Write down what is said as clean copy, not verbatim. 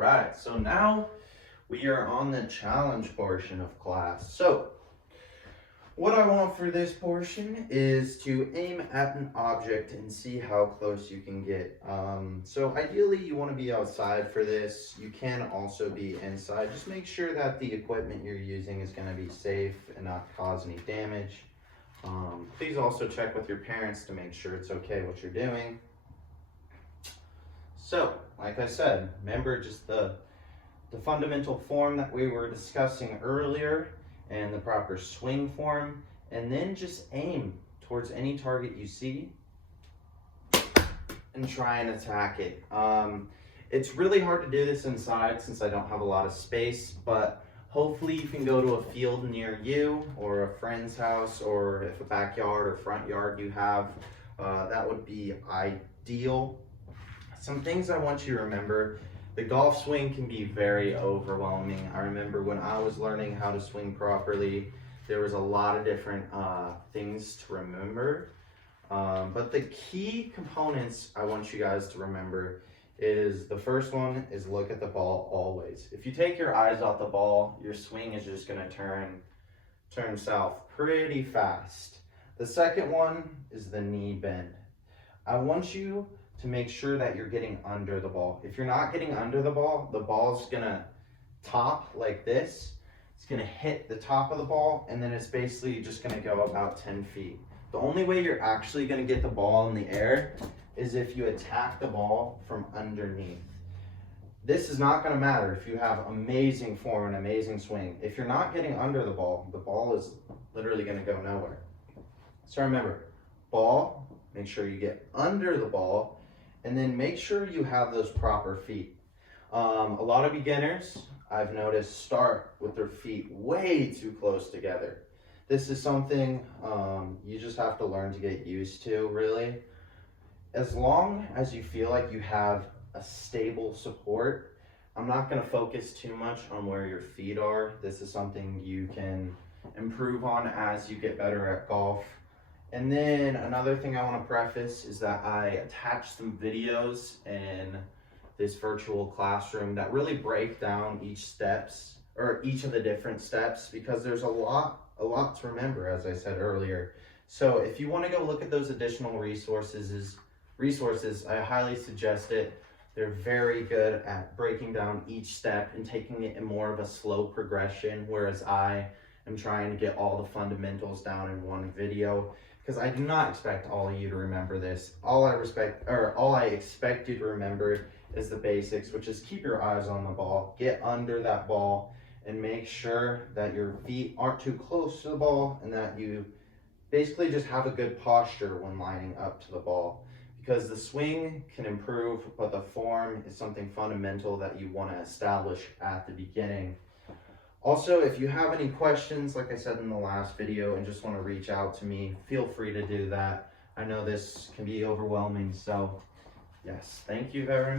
right, so now we are on the challenge portion of class. So what I want for this portion is to aim at an object and see how close you can get. So ideally you want to be outside for this. You can also be inside. Just make sure that the equipment you're using is going to be safe and not cause any damage. Please also check with your parents to make sure it's okay what you're doing. So, like I said, remember just the fundamental form that we were discussing earlier and the proper swing form, and then just aim towards any target you see and try and attack it. It's really hard to do this inside since I don't have a lot of space, but hopefully you can go to a field near you or a friend's house, or if a backyard or front yard you have, that would be ideal. Some things I want you to remember: the golf swing can be very overwhelming. I remember when I was learning how to swing properly, there was a lot of different things to remember. But the key components I want you guys to remember is, the first one is look at the ball always. If you take your eyes off the ball, your swing is just gonna turn south pretty fast. The second one is the knee bend. I want you to make sure that you're getting under the ball. If you're not getting under the ball's gonna top like this. It's gonna hit the top of the ball, and then it's basically just gonna go about 10 feet. The only way you're actually gonna get the ball in the air is if you attack the ball from underneath. This is not gonna matter if you have amazing form and amazing swing. If you're not getting under the ball is literally gonna go nowhere. So remember, ball, make sure you get under the ball, and then make sure you have those proper feet. A lot of beginners, I've noticed, start with their feet way too close together. This is something you just have to learn to get used to, really. As long as you feel like you have a stable support, I'm not gonna focus too much on where your feet are. This is something you can improve on as you get better at golf. And then another thing I want to preface is that I attached some videos in this virtual classroom that really break down each of the different steps, because there's a lot to remember, as I said earlier. So if you want to go look at those additional resources, I highly suggest it. They're very good at breaking down each step and taking it in more of a slow progression, whereas I am trying to get all the fundamentals down in one video. Because I do not expect all of you to remember this. All I expect you to remember is the basics, which is keep your eyes on the ball, get under that ball, and make sure that your feet aren't too close to the ball, and that you basically just have a good posture when lining up to the ball. Because the swing can improve, but the form is something fundamental that you want to establish at the beginning. Also, if you have any questions, like I said in the last video, and just want to reach out to me, feel free to do that. I know this can be overwhelming, so yes, thank you very much.